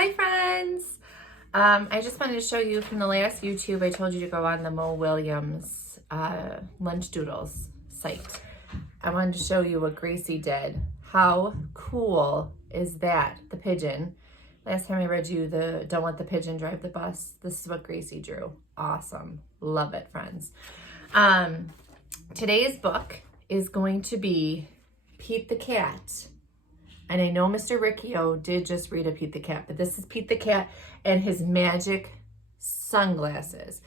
Hi friends! I just wanted to show you from the last YouTube, I told you to go on the Mo Williams Lunch Doodles site. I wanted to show you what Gracie did. How cool is that? The pigeon. Last time I read you the Don't Let the Pigeon Drive the Bus. This is what Gracie drew. Awesome. Love it, friends. Today's book is going to be Pete the Cat. And I know Mr. Riccio did just read a Pete the Cat, but this is Pete the Cat and his magic sunglasses.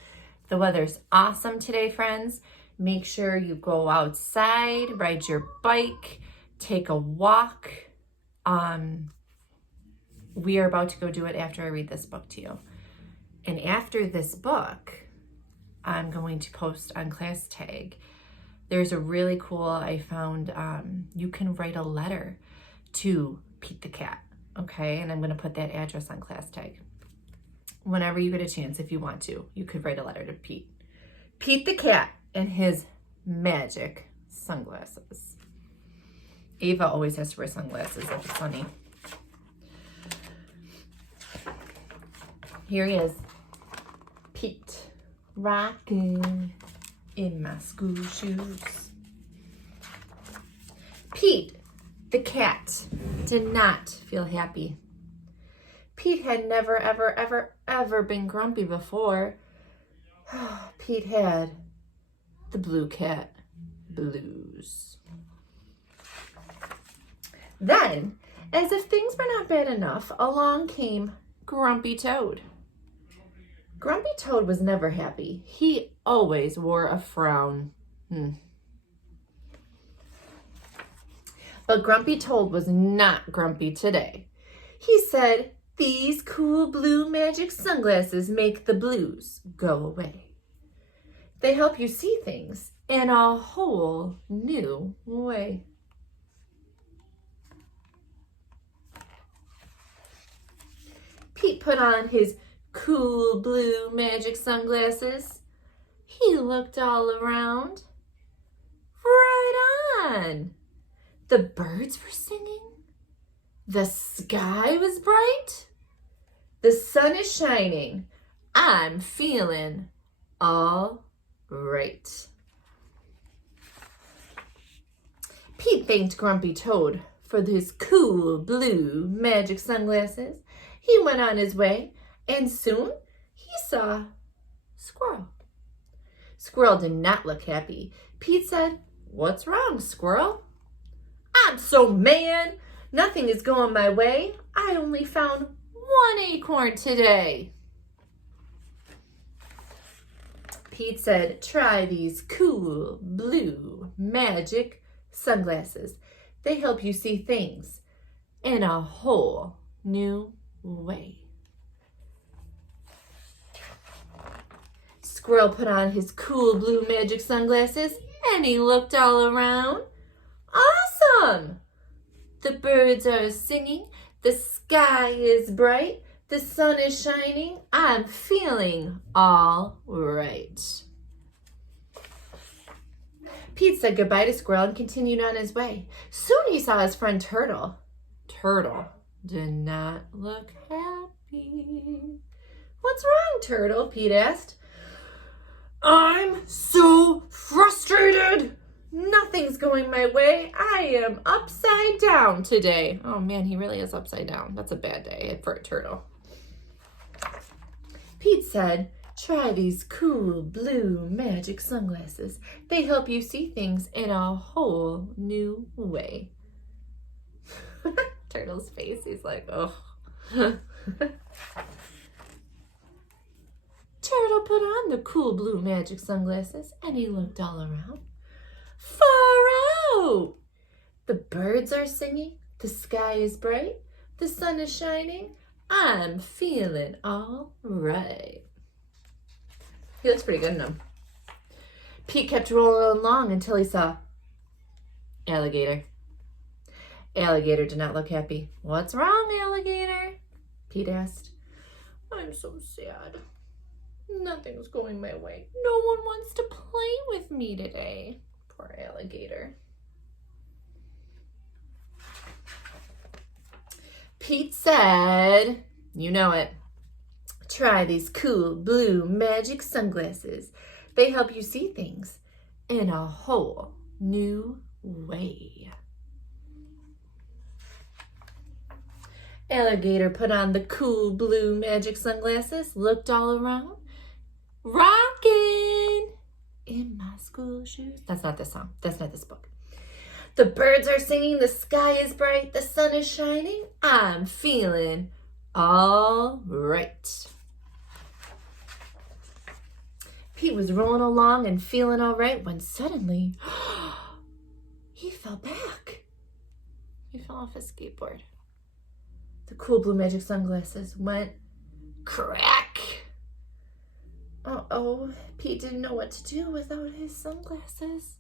The weather's awesome today, friends. Make sure you go outside, ride your bike, take a walk. We are about to go do it after I read this book to you. And after this book, I'm going to post on Class Tag. There's a really cool, I found, you can write a letter to Pete the Cat, okay? And I'm going to put that address on Class Tag. Whenever you get a chance, if you want to, you could write a letter to Pete. Pete the Cat and his magic sunglasses. Ava always has to wear sunglasses if it's sunny. Here he is. Pete, rocking in my school shoes. Pete the cat did not feel happy. Pete had never, ever, ever, ever been grumpy before. Pete had the blue cat blues. Then, as if things were not bad enough, along came Grumpy Toad. Grumpy Toad was never happy. He always wore a frown. But Grumpy Toad was not grumpy today. He said, "These cool blue magic sunglasses make the blues go away. They help you see things in a whole new way." Pete put on his cool blue magic sunglasses. He looked all around. Right on! The birds were singing. The sky was bright. The sun is shining. I'm feeling all right. Pete thanked Grumpy Toad for his cool blue magic sunglasses. He went on his way, and soon he saw Squirrel. Squirrel did not look happy. Pete said, "What's wrong, Squirrel?" "I'm so mad. Nothing is going my way. I only found one acorn today." Pete said, "Try these cool blue magic sunglasses. They help you see things in a whole new way." Squirrel put on his cool blue magic sunglasses and he looked all around. Awesome! The birds are singing, the sky is bright, the sun is shining, I'm feeling all right. Pete said goodbye to Squirrel and continued on his way. Soon he saw his friend Turtle. Turtle did not look happy. "What's wrong, Turtle?" Pete asked. "I'm so frustrated. Nothing's going my way. I am upside down today." Oh man, he really is upside down. That's a bad day for a turtle. Pete said, "Try these cool blue magic sunglasses. They help you see things in a whole new way." Turtle's face, he's like, oh. Turtle put on the cool blue magic sunglasses and he looked all around. Far out! The birds are singing, the sky is bright, the sun is shining, I'm feeling all right. He looks pretty good in them. Pete kept rolling along until he saw Alligator. Alligator did not look happy. "What's wrong, Alligator?" Pete asked. "I'm so sad. Nothing's going my way. No one wants to play with me today." Poor Alligator. Pete said, You know it. Try these cool blue magic sunglasses. They help you see things in a whole new way. Alligator put on the cool blue magic sunglasses, looked all around. Rockin' in my school shoes. That's not this song. That's not this book. The birds are singing, the sky is bright, the sun is shining. I'm feeling all right. Pete was rolling along and feeling all right when suddenly he fell back. He fell off his skateboard. The cool blue magic sunglasses went crack. Uh-oh, Pete didn't know what to do without his sunglasses.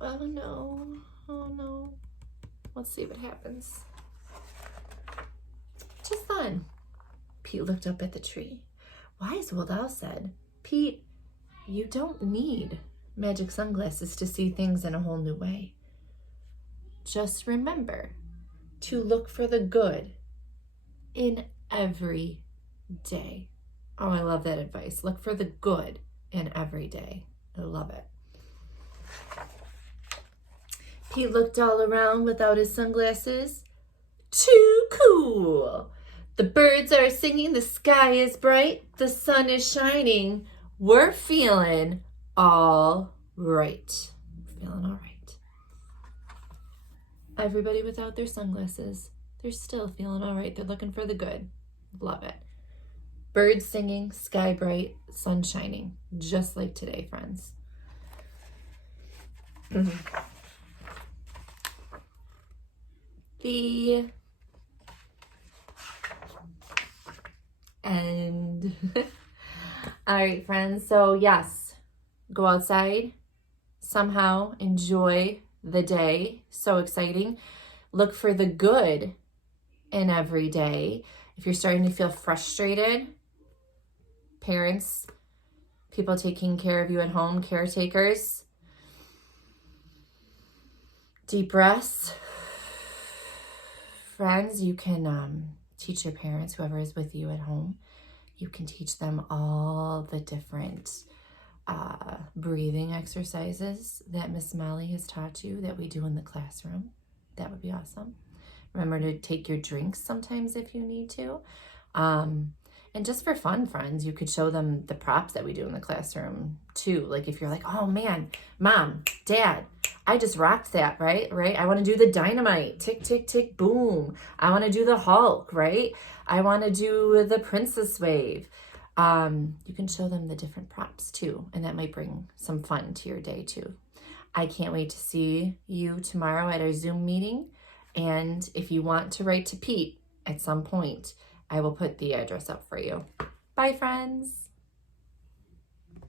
Oh no, oh no. Let's see what happens. Just then, Pete looked up at the tree. Wise old owl said, Pete, you don't need magic sunglasses to see things in a whole new way. Just remember to look for the good in every day. Oh, I love that advice. Look for the good in every day. I love it. Pete looked all around without his sunglasses. Too cool. The birds are singing, the sky is bright, the sun is shining. We're feeling all right. Feeling all right. Everybody without their sunglasses, they're still feeling all right. They're looking for the good. Love it. Birds singing, sky bright, sun shining, just like today, friends. The end. All right, friends. So yes, go outside, somehow enjoy the day. So exciting. Look for the good in every day. If you're starting to feel frustrated, parents, people taking care of you at home, caretakers, deep breaths. Friends, you can teach your parents, whoever is with you at home, you can teach them all the different breathing exercises that Miss Molly has taught you that we do in the classroom. That would be awesome. Remember to take your drinks sometimes if you need to. And just for fun, friends, you could show them the props that we do in the classroom too. Like if you're like, oh man, Mom, Dad, I just rocked that, right? I want to do the dynamite, tick, tick, tick, boom. I want to do the Hulk, right? I want to do the princess wave. You can show them the different props too, and that might bring some fun to your day too. I can't wait to see you tomorrow at our Zoom meeting. And if you want to write to Pete at some point, I will put the address up for you. Bye, friends.